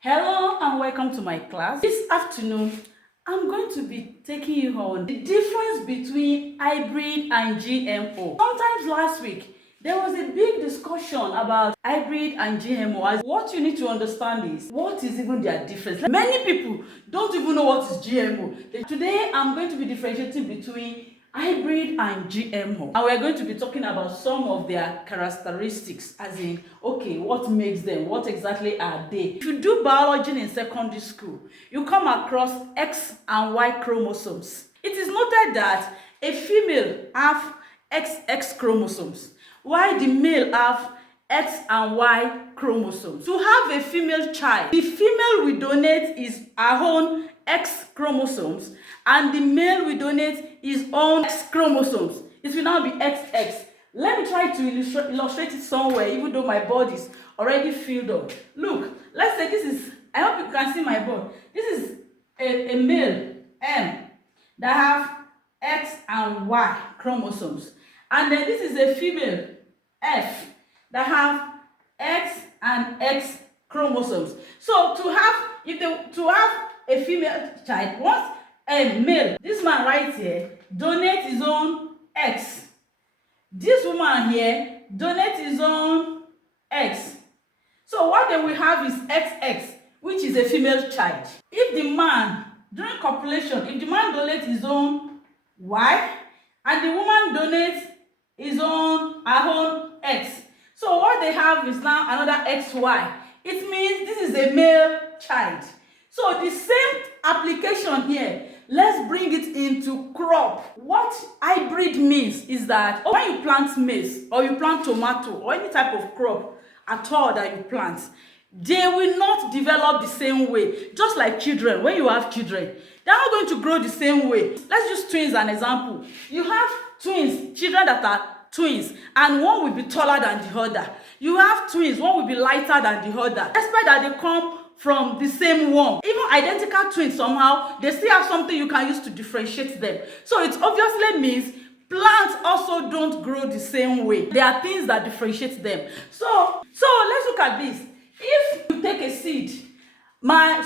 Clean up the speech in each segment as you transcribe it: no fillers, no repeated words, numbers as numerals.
Hello and welcome to my class. This afternoon, I'm going to be taking you on the difference between hybrid and GMO. Sometimes last week, there was a big discussion about hybrid and GMO. As what you need to understand is, what is even their difference? Many people don't even know what is GMO. Today, I'm going to be differentiating between hybrid and GMO, and we're going to be talking about some of their characteristics, as in, okay, what makes them, what exactly are they. If you do biology in secondary school, you come across X and Y chromosomes. It is noted that a female have XX chromosomes, while the male have X and Y chromosomes. To have a female child, the female will donate his her own X chromosomes, and the male will donate his own X chromosomes. It will now be XX. Let me try to illustrate it somewhere, even though my board is already filled up. Look, let's say this is, I hope you can see my board. This is a male M that have X and Y chromosomes. And then this is a female F that have X and X chromosomes. So to have a female child, once a male, this man right here donate his own X. This woman here donate his own X. So what they will have is XX, which is a female child. If the man, during copulation, if the man donates his own Y and the woman donates her own X, so what they have is now another XY. It means this is a male child. So the same application here, let's bring it into crop. What hybrid means is that when you plant maize or you plant tomato or any type of crop at all that you plant, they will not develop the same way. Just like children, when you have children, they're not going to grow the same way. Let's use twins as an example. You have twins, children that are twins, and one will be taller than the other. You have twins, one will be lighter than the other. Despite that they come from the same womb, even identical twins, somehow they still have something you can use to differentiate them. So it obviously means plants also don't grow the same way. There are things that differentiate them. So let's look at this. If you take a seed, my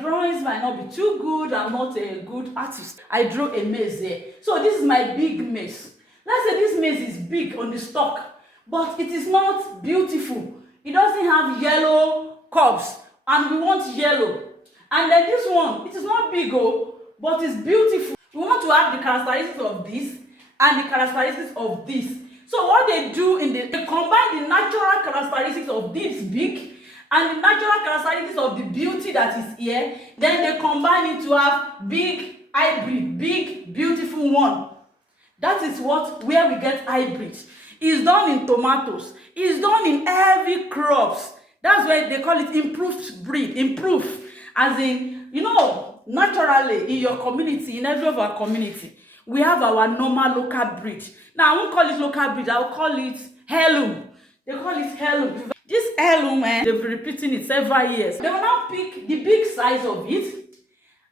drawings might not be too good. I'm not a good artist. I drew a maize here. So this is my big maize. Let's say this maize is big on the stalk, but it is not beautiful. It doesn't have yellow cobs, and we want yellow. And then this one, it is not big, but it's beautiful. We want to have the characteristics of this and the characteristics of this. So what they do they combine the natural characteristics of this big and the natural characteristics of the beauty that is here. Then they combine it to have big hybrid, big beautiful one. That is where we get hybrid. It's done in tomatoes. It's done in heavy crops. That's why they call it improved breed. Improved, as in, naturally in your community, in every of our community, we have our normal local breed. Now, I won't call it local breed. I will call it heirloom. They call it heirloom. This heirloom, they've been repeating it several years. They will now pick the big size of it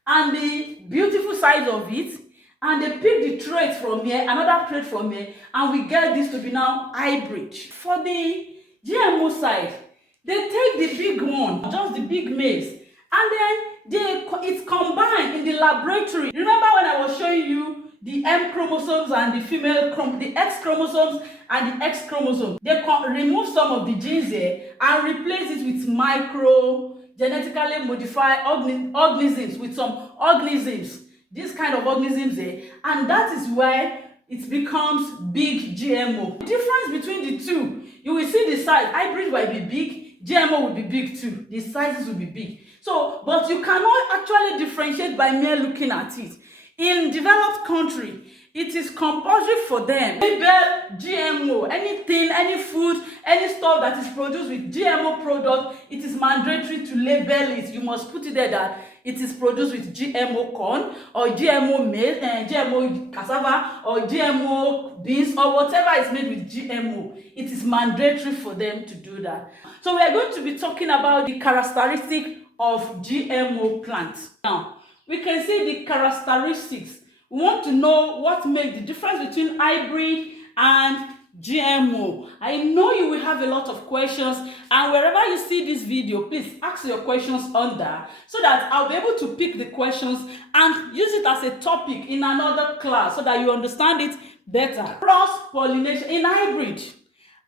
and the beautiful size of it, and they pick the trait from here, another trait from here, and we get this to be now hybrid. For the GMO side, they take the big one, just the big maize, and then it's combined in the laboratory. Remember when I was showing you the M chromosomes and the X chromosomes and the X chromosomes? They remove some of the genes here and replace it with genetically modified organisms, with some organisms. This kind of organisms there, and that is why it becomes big GMO. The difference between the two, you will see the size. Hybrid will be big, GMO will be big too. The sizes will be big. So, but you cannot actually differentiate by mere looking at it. In developed country, it is compulsory for them to label GMO. Anything, any food, any stuff that is produced with GMO product, it is mandatory to label it. You must put it there that it is produced with GMO corn or GMO maize, GMO cassava or GMO beans or whatever is made with GMO. It is mandatory for them to do that. So we are going to be talking about the characteristic of GMO plants. Now, we can see the characteristics. We want to know what makes the difference between hybrid and GMO. I know you will have a lot of questions, and wherever you see this video, please ask your questions under so that I'll be able to pick the questions and use it as a topic in another class so that you understand it better. Cross-pollination in hybrid.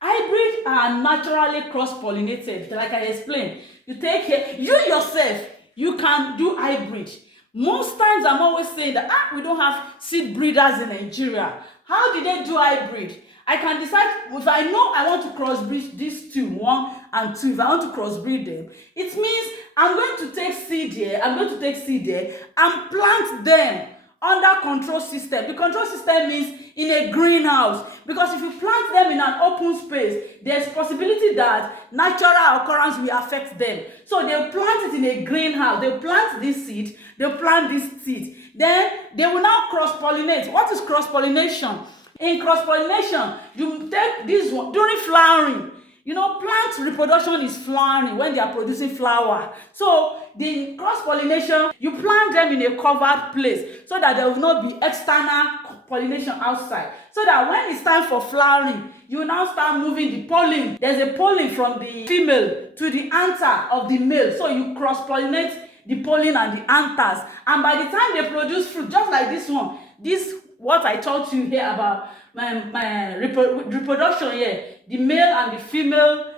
Hybrids are naturally cross-pollinated, like I explained. You take care, you yourself, you can do hybrid. Most times I'm always saying that we don't have seed breeders in Nigeria. How did they do hybrid? I can decide if I know I want to crossbreed these two, 1 and 2. If I want to crossbreed them, it means I'm going to take seed here, I'm going to take seed there and plant them under control system. The control system means in a greenhouse, because if you plant them in an open space, there's possibility that natural occurrence will affect them. So they'll plant it in a greenhouse. They'll plant this seed, they'll plant this seed. Then they will now cross-pollinate. What is cross-pollination? In cross-pollination, you take this one during flowering. You know, plant reproduction is flowering when they are producing flower. So the cross-pollination, you plant them in a covered place so that there will not be external pollination outside. So that when it's time for flowering, you now start moving the pollen. There's a pollen from the female to the anther of the male. So you cross-pollinate the pollen and the anthers. And by the time they produce fruit, just like this one, this what I taught you here about my reproduction here, the male and the female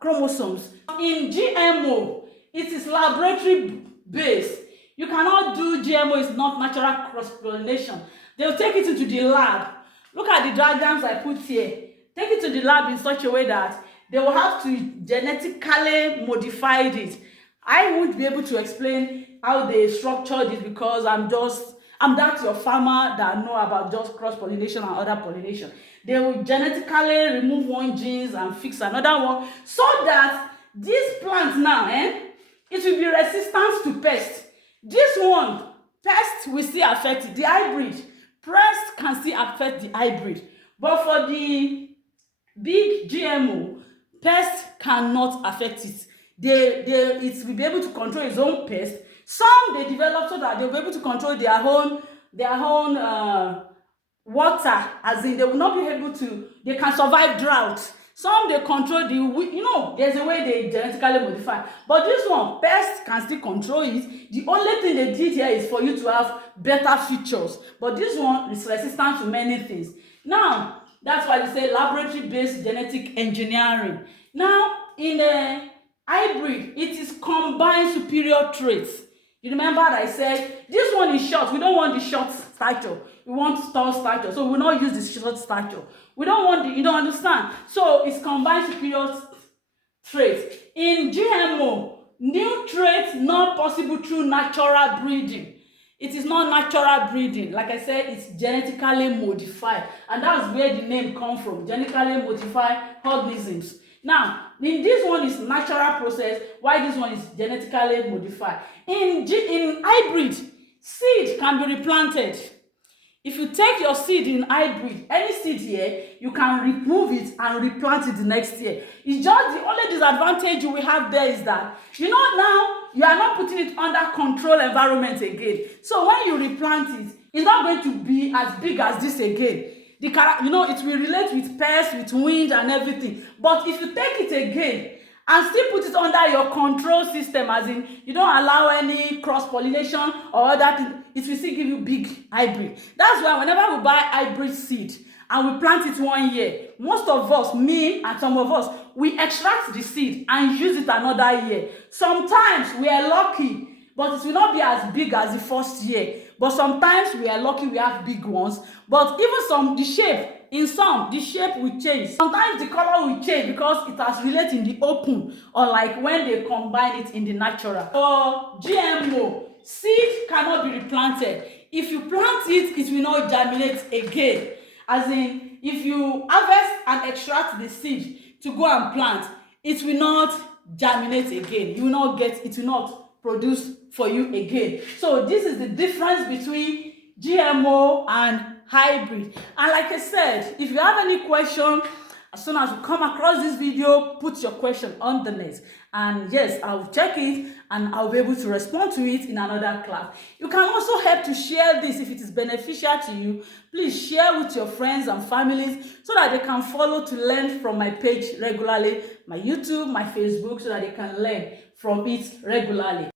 chromosomes. In GMO, it is laboratory based. You cannot do GMO, it's not natural cross-pollination. They'll take it into the lab. Look at the diagrams I put here. Take it to the lab in such a way that they will have to genetically modify it. I won't be able to explain how they structured it because I'm that your farmer that know about just cross-pollination and other pollination. They will genetically remove one genes and fix another one so that this plant now, it will be resistant to pests. This one, pests will still affect it. The hybrid, pests can still affect the hybrid. But for the big GMO, pests cannot affect it. It will be able to control its own pest. Some they develop so that they'll be able to control their own water, as in they will not be able to, they can survive drought. Some they control there's a way they genetically modify. But this one, pests can still control it. The only thing they did here is for you to have better features. But this one is resistant to many things. Now, that's why we say laboratory-based genetic engineering. Now, in a hybrid, it is combined superior traits. You remember that I said this one is short. We don't want the short stature. We want tall stature. So we will not use the short stature. We don't want you don't understand. So it's combined superior traits. In GMO, new traits not possible through natural breeding. It is not natural breeding. Like I said, it's genetically modified. And that's where the name comes from. Genetically modified organisms. Now, in this one is natural process, while this one is genetically modified. In hybrid, seed can be replanted. If you take your seed in hybrid, any seed here, you can remove it and replant it the next year. It's just the only disadvantage you will have there is that, now you are not putting it under control environment again. So when you replant it, it's not going to be as big as this again. It will relate with pests, with wind and everything. But if you take it again and still put it under your control system, as in you don't allow any cross-pollination or other thing, it will still give you big hybrid. That's why whenever we buy hybrid seed and we plant it 1 year, most of us, me and some of us, we extract the seed and use it another year. Sometimes we are lucky, but it will not be as big as the first year. But sometimes we are lucky we have big ones. But even the shape will change. Sometimes the color will change because it has related in the open, or like when they combine it in the natural. For GMO, seed cannot be replanted. If you plant it, it will not germinate again. As in, if you harvest and extract the seed to go and plant, it will not germinate again. It will not produce for you again. So this is the difference between GMO and hybrid. And like I said, if you have any question, As soon as you come across this video, put your question on the net. And yes, I'll check it and I'll be able to respond to it in another class. You can also help to share this if it is beneficial to you. Please share with your friends and families so that they can follow to learn from my page regularly, my YouTube, my Facebook, so that they can learn from it regularly.